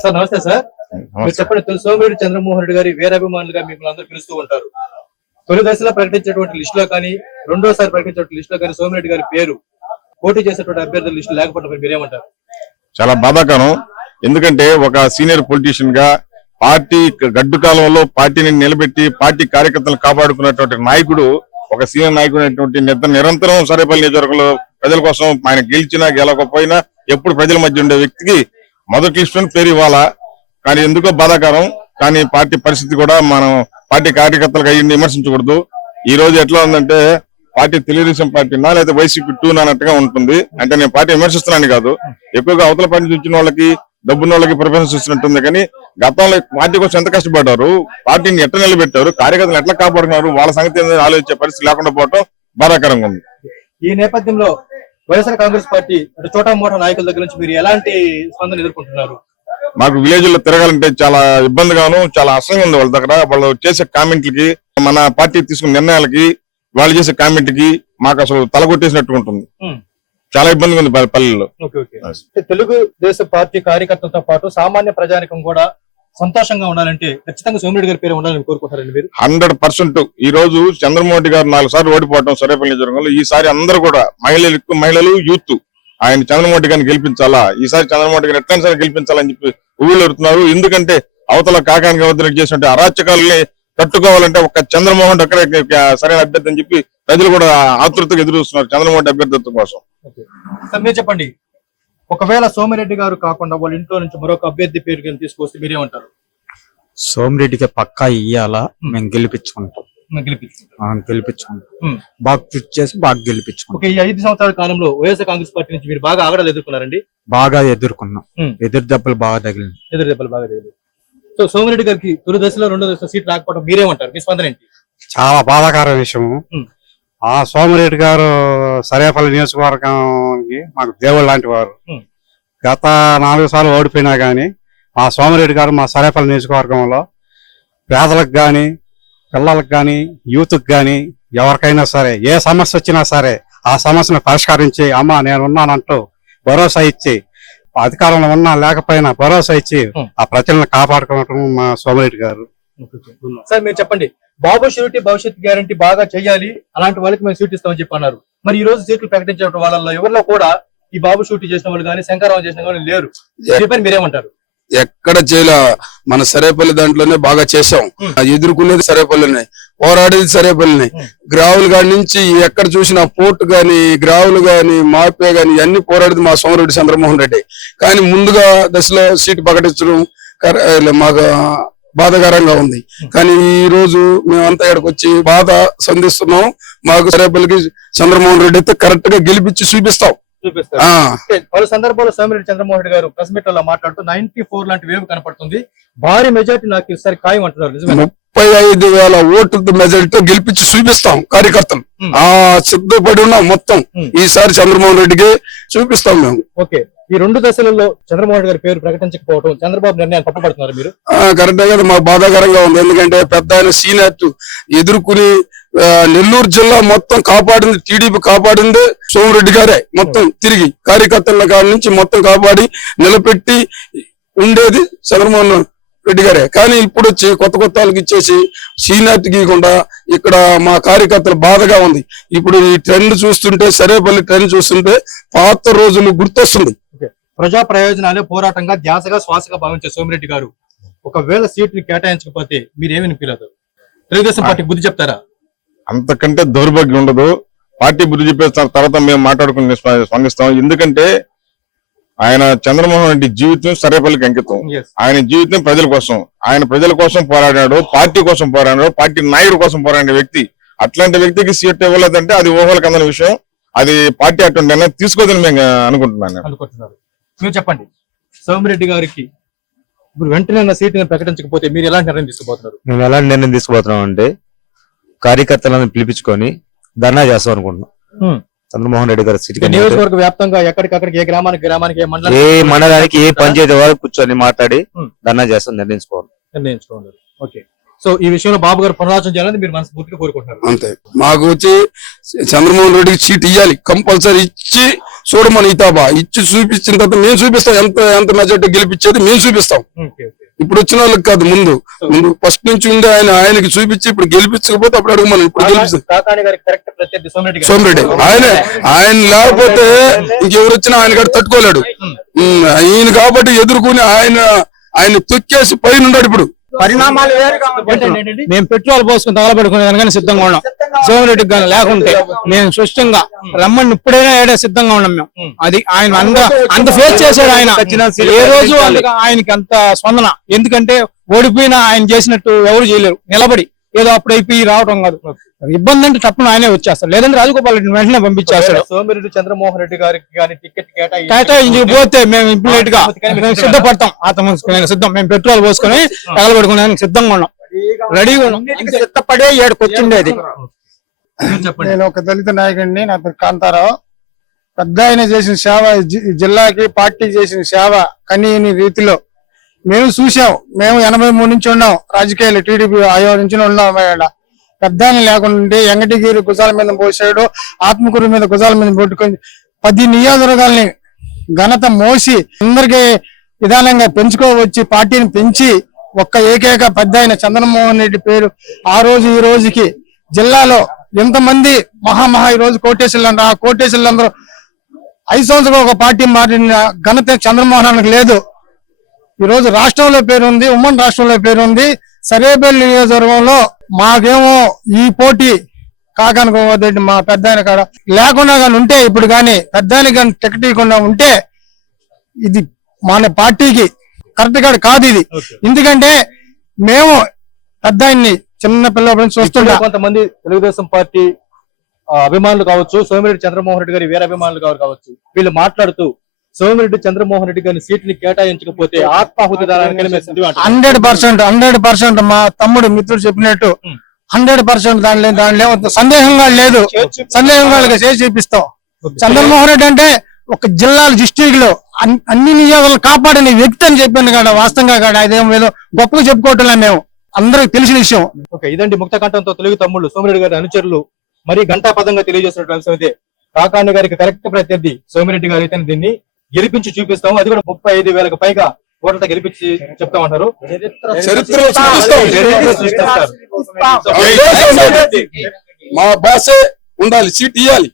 Sir నమస్తే sir. మీరు చెప్పండి తొలి సోమిరెడ్డి చంద్రమోహన్ రెడ్డి గారి వీరాభిమానులుగా మిమ్మల్ని అందరూ పిలుస్తూ ఉంటారు. తొలి దశలో ప్రకటించేటువంటి లిస్ట్లో కానీ రెండోసారి ప్రకటించేటువంటి లిస్ట్లో కానీ సోమిరెడ్డి గారి పేరు పోటీ చేసేటువంటి అభ్యర్థుల లిస్టు లేకపోతే మరి మీరేమంటారు? చాలా బాధాకరం. ఎందుకంటే ఒక సీనియర్ పొలిటీషియన్గా పార్టీ గడ్డు కాలంలో పార్టీని నిలబెట్టి పార్టీ కార్యకర్తలను కాపాడుకున్నటువంటి నాయకుడు ఒక సీనియర్ నాయకుడు అయినటువంటి నిర- నిరంతరం సరేపల్లి నియోజకవర్గంలో ప్రజల కోసం ఆయన గెలిచినా గెలవకపోయినా ఎప్పుడు ప్రజల మధ్య ఉండే వ్యక్తికి మొదటి లిస్ట్ పేరు ఇవ్వాలా? కానీ ఎందుకో బాధాకరం. కానీ పార్టీ పరిస్థితి కూడా మనం పార్టీ కార్యకర్తలకు అయ్యింది విమర్శించకూడదు. ఈ రోజు ఎట్లా ఉందంటే పార్టీ తెలుగుదేశం పార్టీనా లేదా వైసీపీ టూ అన్నట్టుగా ఉంటుంది. అంటే నేను పార్టీ విమర్శిస్తున్నాను కాదు. ఎక్కువగా అవతల పార్టీ చూసిన వాళ్ళకి డబ్బున్న వాళ్ళకి ప్రిఫరెన్స్ ఇస్తున్నట్టుంది. కానీ గతంలో పార్టీ కోసం ఎంత కష్టపడ్డారు? పార్టీని ఎట్లా నిలబెట్టారు? కార్యకర్తలు ఎట్లా కాపాడుకున్నారు? వాళ్ళ సంగతి ఆలోచించే పరిస్థితి లేకుండా పోవటం బాధాకరంగా ఉంది. ఈ నేపథ్యంలో వైఎస్ఆర్ కాంగ్రెస్ పార్టీ అంటే చోటా మోటా నాయకుల దగ్గర నుంచి మీరు ఎలాంటి స్పందన ఎదుర్కొంటున్నారు? మాకు విలేజ్లో తిరగాలంటే చాలా ఇబ్బందిగాను చాలా అసహ్యంగా ఉంది వాళ్ళ దగ్గర. వాళ్ళు చేసే కామెంట్లకి మన పార్టీ తీసుకున్న నిర్ణయాలకి వాళ్ళు చేసే కామెంట్కి మాకు అసలు తలగొట్టేసినట్టు ఉంటుంది. ఉమ్. చాలా ఇబ్బందిగా ఉంది పల్లె- పల్లెల్లో. Okay okay. అంటే తెలుగు దేశ పార్టీ కార్యకర్తలతో పాటు సామాన్య ప్రజానికం కూడా సంతోషంగా ఉండాలంటే ఖచ్చితంగా సోమిరెడ్డి గారి పేరు ఉండాలని కోరుకుంటారండి మీరు. హండ్రెడ్ పర్సెంట్ ఈ రోజు చంద్రమోహన్ గారు నాలుగు సార్లు ఓడిపోవడం సరేపల్లి నియోజకవర్గంలో ఈసారి అందరూ కూడా మహిళలు మహిళలు యూత్ ఆయన చంద్రమోహన్ గారిని గెలిపించాలా? ఈసారి చంద్రమోహన్ గారిని ఎట్లా సరే గెలిపించాలని చెప్పి ఊళ్ళెడుతున్నారు ఎందుకంటే అవతల కాకానికి అవతల చేసినట్టు అరాచకాలని తట్టుకోవాలంటే ఒక చంద్రమోహన్ ఒక్కడే సరైన అభ్యర్థి అని చెప్పి ప్రజలు కూడా ఆతృతగా ఎదురు చూస్తున్నారు చంద్రమోహన్ అభ్యర్థిత్వం కోసం. మీరు చెప్పండి. ఒకవేళ సోమిరెడ్డి గారు కాకుండా వాళ్ళ ఇంట్లో నుంచి మరొక అభ్యర్థి పేరు కానీ తీసుకొస్తే మీరేమంటారు? సోమిరెడ్డికి పక్కా ఇయ్యాలా? మేము గెలిపించుకుంటాం. గెలిపించుకుంటాం. ఉమ్. బాగా కృషి చేసి బాగా గెలిపించుకుంటాం. ఓకే ఈ ఐదు సంవత్సరాల కాలంలో వైఎస్ఆర్ కాంగ్రెస్ పార్టీ నుంచి మీరు బాగా ఆగడాలు ఎదుర్కొన్నారండి? బాగా ఎదుర్కొన్నాం. ఎదురు దెబ్బలు బాగా తగిలింది ఎదురు దెబ్బలు బాగా తగిలి సో సోమిరెడ్డి గారికి తొలి దశలో రెండో దశలో సీట్ రాకపోవడం మీరేమంటారు? మీ స్పందన ఏంటి? చాలా బాధాకర విషయము. ఆ సోమిరెడ్డి గారు సరేపల్లి నియోజకవర్గానికి మాకు దేవుడు లాంటి వారు. గత నాలుగు సార్లు ఓడిపోయినా గాని మా సోమిరెడ్డి గారు మా సరేపల్లి నియోజకవర్గంలో పేదలకు గాని పిల్లలకు గాని యూత్కి గాని ఎవరికైనా సరే ఏ సమస్య వచ్చినా సరే ఆ సమస్యను పరిష్కరించి అమ్మ నేను ఉన్నానంటూ భరోసా ఇచ్చి అధికారంలో ఉన్నా లేకపోయినా భరోసా ఇచ్చి. ఆ ప్రజలను కాపాడుకోవటం మా సోమిరెడ్డి గారు సార్ మీరు చెప్పండి. బాబు షూరిటీ భవిష్యత్ గ్యారంటీ బాగా చేయాలి అలాంటి వాళ్ళకి మేము సీట్ ఇస్తామని చెప్పి అన్నారు. మరి ఈ రోజు సీట్లు ప్రకటించే వాళ్ళలో ఎవరిలో కూడా ఈ బాబు షూటీ చేసిన వాళ్ళు కానీ శంకరరావు చేసిన వాళ్ళు లేరు. దీనిపైన మీరేమంటారు? ఎక్కడ చేయలే? మన సరేపల్లి దాంట్లోనే బాగా చేసాం. ఎదుర్కొనేది సరేపల్లినే. పోరాడేది సరేపల్లినే. గ్రావులు గాని నుంచి ఎక్కడ చూసినా పోర్టు గాని గ్రావులు గాని మాపే గాని అన్ని పోరాడేది మా సోమరెడ్డి చంద్రమోహన్ రెడ్డి. కానీ ముందుగా దశలో సీటు ప్రకటించడం మాకు బాధాకరంగా ఉంది. కానీ ఈ రోజు మేమంతా ఇక్కడికి వచ్చి బాధ సంధిస్తున్నాం మాకు సరేపల్లికి చంద్రమోహన్ రెడ్డి అయితే కరెక్ట్గా గెలిపించి చూపిస్తాం. పలు సందర్భాల్లో సోమిరెడ్డి చంద్రమోహన్ రెడ్డి గారు ప్రెస్ మీట్లో మాట్లాడుతూ నైన్టీ ఫోర్ లాంటి వేవ్ కనపడుతుంది. భారీ మెజార్టీ నాకు ఈసారి ఖాయం అంటున్నారు. ముప్పై ఐదు వేల ఓట్ల మెజారిటీతో గెలిపించి చూపిస్తాం కార్యకర్తలు. ఆ సిద్ధపడి ఉన్నాం మొత్తం. ఈసారి చంద్రమోహన్ రెడ్డికి చూపిస్తాం మేము. ఓకే. ఈ రెండు దశలలో చంద్రమోహన్ గారి పేరు ప్రకటించకపోవడం చంద్రబాబు నిర్ణయాన్ని తప్పుపడుతున్నారు మీరు? కరెక్ట్గా మాకు బాధాకరంగా ఉంది. ఎందుకంటే పెద్ద ఆయన సీనియర్ ఎదుర్కొని నెల్లూరు జిల్లా మొత్తం కాపాడింది టీడీపీ కాపాడింది సోమిరెడ్డి గారే మొత్తం తిరిగి. కార్యకర్తల కాడి నుంచి మొత్తం కాపాడి నిలబెట్టి ఉండేది చంద్రమోహన్ రెడ్డి గారే. కానీ ఇప్పుడు వచ్చి కొత్త కొత్త వాళ్ళకి ఇచ్చేసి సీనియర్టీ గీయకుండా ఇక్కడ మా కార్యకర్తలు బాధగా ఉంది. ఇప్పుడు ఈ ట్రెండ్ చూస్తుంటే సరేపల్లి ట్రెండ్ చూస్తుంటే పాత రోజులు గుర్తొస్తుంది. ప్రజా ప్రయోజనాలే పోరాటంగా ధ్యాసగా శ్వాసగా భావించే సోమిరెడ్డి గారు ఒకవేళ సీట్లు కేటాయించకపోతే ఫీల్ అవుతారు? తెలుగుదేశం పార్టీ బుద్ధి చెప్తారా? అంతకంటే దౌర్భాగ్యం ఉండదు. పార్టీ బుద్ధి చెప్పేసిన తర్వాత మేము మాట్లాడుకుని స్ప- స్పందిస్తాం. ఎందుకంటే ఆయన చంద్రమోహన్ రెడ్డి జీవితం సరేపల్లికి అంకితం. ఆయన జీవితం ప్రజల కోసం. ఆయన ప్రజల కోసం పోరాడాడు పార్టీ కోసం పోరాడాడు పార్టీ నాయకుడి కోసం పోరాడే వ్యక్తి. అట్లాంటి వ్యక్తికి సీట్ ఇవ్వలేదంటే అది ఊహలకు అందని విషయం. అది పార్టీ అటువంటి నిర్ణయం తీసుకోదని మేము అనుకుంటున్నాను. మీరు చెప్పండి. సోమిరెడ్డి గారికి ఇప్పుడు వెంటనే సీట్ ప్రకటించకపోతే మీరు ఎలాంటి నిర్ణయం తీసుకోబోతున్నారు? మేము ఎలాంటి నిర్ణయం తీసుకుపోతున్నాం అంటే కార్యకర్తలను పిలిపించుకొని ధర్నా చేస్తాం అనుకుంటున్నాం. చంద్రమోహన్ రెడ్డి గారి సిటీ నియోజకవర్గ వ్యాప్తంగా ఎక్కడికక్కడికి ఏ గ్రామానికి గ్రామానికి ఏ ఏ మండలానికి ఏ పంచాయతీ వారు కూర్చొని మాట్లాడి. ధర్నా చేస్తాం నిర్ణయించుకోవాలి. నిర్ణయించుకోండి ఓకే. సో ఈ విషయంలో బాబు గారు పునరాలోచన చేయాలని మీరు మనస్ఫూర్తిగా కోరుకుంటున్నారు. అంతే. మాకు వచ్చి చంద్రమోహన్ రెడ్డికి సీట్ ఇవ్వాలి కంపల్సరీ ఇచ్చి చూడమని ఇతాబా ఇచ్చి చూపించిన తర్వాత మేము చూపిస్తాం ఎంత ఎంత మెజార్టీ గెలిపించేది మేము చూపిస్తాం. ఇప్పుడు వచ్చిన వాళ్ళకి కాదు ముందు. ముందు ఫస్ట్ నుంచి ఉండే ఆయన ఆయనకి చూపించి ఇప్పుడు గెలిపించకపోతే అప్పుడు అడగమని ఇప్పుడు గెలిపిస్తాం. కాకాని గారికి కరెక్ట్ ప్రత్యర్థి సోమిరెడ్డి ఆయనే ఆయన లేకపోతే ఇంకెవరు వచ్చినా ఆయన కూడా తట్టుకోలేడు. ఈయన కాబట్టి ఎదుర్కొని ఆయన ఆయన తొక్కేసి పైన ఉన్నాడు ఇప్పుడు. పరిణామాలు? మేము పెట్రోల్ పోసుకుని తగలబెట్టుకునే దానికని సిద్ధంగా ఉన్నాం. సోమిరెడ్డికి కానీ లేకుంటే మేము స్పష్టంగా రమ్మని ఇప్పుడైనా ఏడా సిద్ధంగా ఉన్నాం మేము. అది ఆయన అంత అంత ఫేస్ చేశాడు ఆయన. ఏ రోజు ఆయనకి అంత స్పందన? ఎందుకంటే ఓడిపోయిన ఆయన చేసినట్టు ఎవరు చేయలేరు. నిలబడి. ఏదో అప్పుడు అయిపోయి రావడం కాదు. ఇబ్బంది అంటే తప్పని ఆయనే వచ్చేస్తాడు. లేదంటే రాజగోపాల్ రెడ్డిని వెంటనే పంపించేస్తాడు. సోమిరెడ్డి చంద్రమోహన్ రెడ్డి గారికి కానీ టికెట్ కేటాయించి పోతే మేము ఇమ్మీడియట్గా మేము సిద్ధపడతాం. ఆత్మ సిద్ధం. మేము పెట్రోల్ పోసుకొని తగలబెట్టుకునేదానికి సిద్ధంగా ఉన్నాం. రెడీగా ఉన్నాం. సిద్ధపడే ఏడుకు వచ్చిండేది నేను ఒక దళిత నాయకుడిని నా పేరు కాంతారావు. పెద్ద ఆయన చేసిన సేవ జిల్లాకి పార్టీకి చేసిన సేవ కనీని రీతిలో మేము చూసాం మేము ఎనభై మూడు నుంచి ఉన్నాం. రాజకీయాలు టీడీపీ ఆయో నుంచి ఉన్నాం. పెద్ద లేకుండా ఎంగటిగిరి గుజాల మీద పోసాడు ఆత్మకూరు మీద గుజాల మీద పెట్టుకొని పది నియోజకవర్గాల్ని ఘనత మోసి అందరికీ విధానంగా పెంచుకోవచ్చి పార్టీని పెంచి ఒక్క ఏకైక పెద్ద ఆయన చంద్రమోహన్ రెడ్డి పేరు ఆ రోజు ఈ రోజుకి జిల్లాలో ఎంతమంది మహామహా ఈ రోజు కోటేశ్వర్లు అంటారు ఆ కోటేశ్వర్లు అందరూ ఐదు సంవత్సరాలు ఒక పార్టీ మారిన ఘనత చంద్రమోహన్ లేదు. ఈ రోజు రాష్ట్రంలో పేరుంది ఉమ్మడి రాష్ట్రంలో పేరుంది సరేబెల్ నియోజకవర్గంలో మాకేమో ఈ పోటీ కాకనుకోవద్దండి మా పెద్ద ఆయన కాడ లేకుండా కానీ ఉంటే ఇప్పుడు కానీ పెద్ద ఆయన కానీ టికెట్ ఇవ్వకుండా ఉంటే ఇది మన పార్టీకి కరెక్ట్గా కాదు ఇది. ఎందుకంటే మేము పెద్ద ఆయన్ని చిన్న పిల్లల చూస్తుంటా. కొంతమంది తెలుగుదేశం పార్టీ అభిమానులు కావచ్చు సోమిరెడ్డి చంద్రమోహన్ రెడ్డి గారి వీర అభిమానులు కావచ్చు వీళ్ళు మాట్లాడుతూ సోమిరెడ్డి చంద్రమోహన్ రెడ్డి గారిని సీట్ని కేటాయించకపోతే ఆత్మాహుతి. హండ్రెడ్ పర్సెంట్ హండ్రెడ్ పర్సెంట్ మా తమ్ముడు మిత్రుడు చెప్పినట్టు హండ్రెడ్ పర్సెంట్ దానిలో దానిలో సందేహంగా లేదు. సందేహంగా చేసి చూపిస్తాం. చంద్రమోహన్ రెడ్డి అంటే ఒక జిల్లాల డిస్టిక్లో అన్- అన్ని నియోజకాలు కాపాడిన వ్యక్తి అని చెప్పాను కాడ వాస్తవంగా కాడ ఇదేం ఏదో గొప్పగా చెప్పుకోవటంలే మేము. అందరికి తెలిసిన విషయం. ఓకే ఇదండి ముక్త కంఠంతో తెలుగు తమ్ముళ్ళు సోమిరెడ్డి గారి అనుచరులు. మరి గంటా పదంగా తెలియజేసినటువంటి అంశం అయితే కాకాండ గారికి కరెక్ట్ ప్రత్యర్థి సోమిరెడ్డి గారు అయితే దీన్ని గెలిపించి చూపిస్తాము. అది కూడా ముప్పై ఐదు వేలకు పైగా ఓట్లతో గెలిపించి చెప్తామంటారు. మా భాషే ఉండాలి. సీట్ ఇవ్వాలి